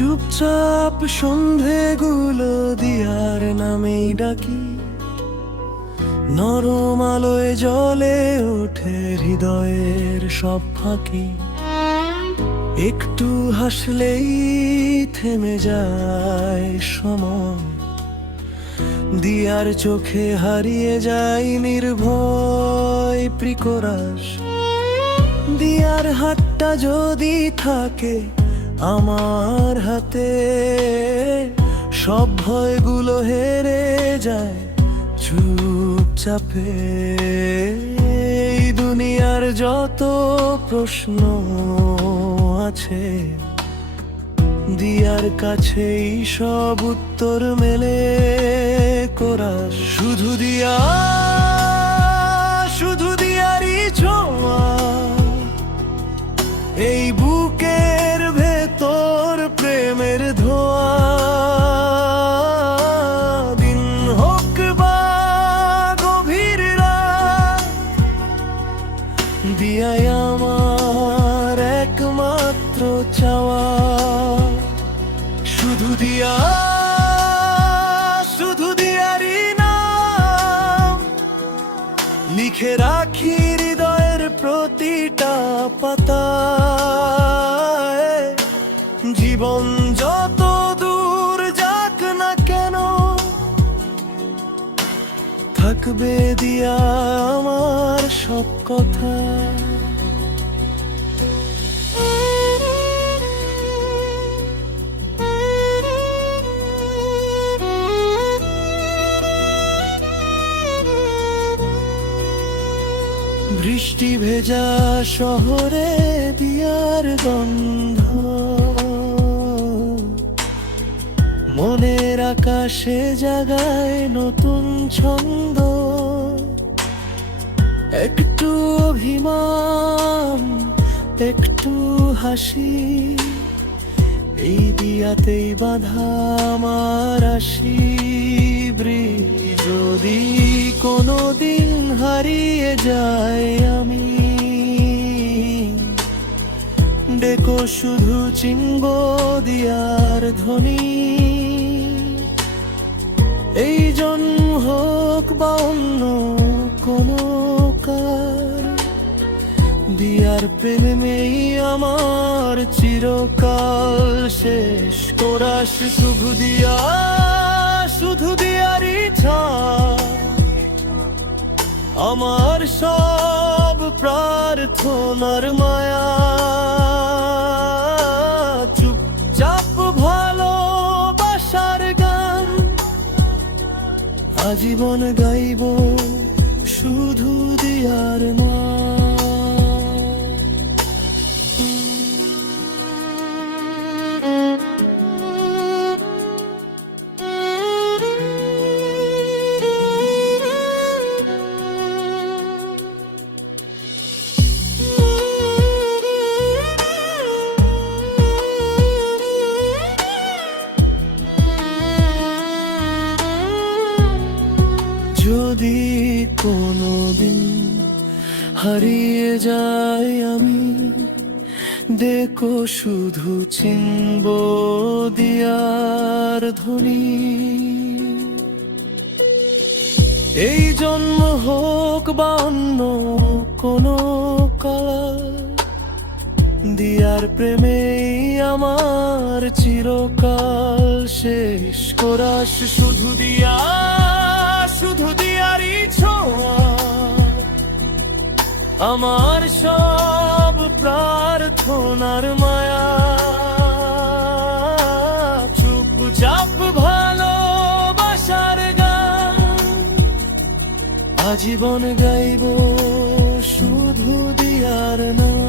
চুপচাপ সন্ধেগুলো দিয়ার নামেই ডাকি, নরম আলোয় জ্বলে ওঠে হৃদয়ের সব ফাঁকি। একটু হাসলেই থেমে যায় সময়, দিয়ার চোখে হারিয়ে যায় নির্ভয় প্রিকরাস। দিয়ার হাতটা যদি থাকে আমার হাতে, সব ভয়গুলো হেরে যায় চুপচাপে। এই দুনিয়ার যত প্রশ্ন আছে, দিয়ার কাছেই সব উত্তর মেলে কোরাস। শুধু দিয়া, শুধু দিয়ারই ছোঁয়া, এই বুকের ভেতর প্রেমের ধোঁয়া। দিন হোক বা গভীর রাত, দিয়াই আমার একমাত্র চাওয়া। শুধু দিয়া, শুধু দিয়ারই নাম লিখে রাখি হৃদয়ের প্রতিটা পাতায়। জীবন যত দূর যাক না কেন, থাকবে দিয়া আমার সব কথা। বৃষ্টি ভেজা শহরে দিয়ার গন্ধ, মনের আকাশে জাগায় নতুন ছন্দ। একটু অভিমান, একটু হাসি, এই দিয়াতেই বাঁধা আমার আশি। যদি কোনোদিন হারিয়ে যায় আমি, ডেকো শুধু চিনব দিয়ার ধ্বনি। এই জন্ম হোক বা অন্য কোনো কাল, দিয়ার প্রেমেই আমার চিরকাল শেষ কোরাস। শুধু দিয়া, শুধু দিয়ারই ছায়া, আমার সব প্রার্থনার মায়া। চুপচাপ ভালোবাসার গান আজীবন গাইব শুধু দিয়ার নাম। যদি কোনোদিন হারিয়ে যাই আমি, দেখো শুধু চিনব দিয়ার ধ্বনি। এই জন্ম হোক বা অন্য কোনো কাল, দিয়ার প্রেমেই আমার চিরকাল শেষ কোরাস। শুধু দিয়া, শুধু দিয়ারই ছোঁয়া, আমার সব প্রার্থনার মায়া। চুপচাপ ভালোবাসার গান আজীবন গাইব শুধু দিয়ার নাম।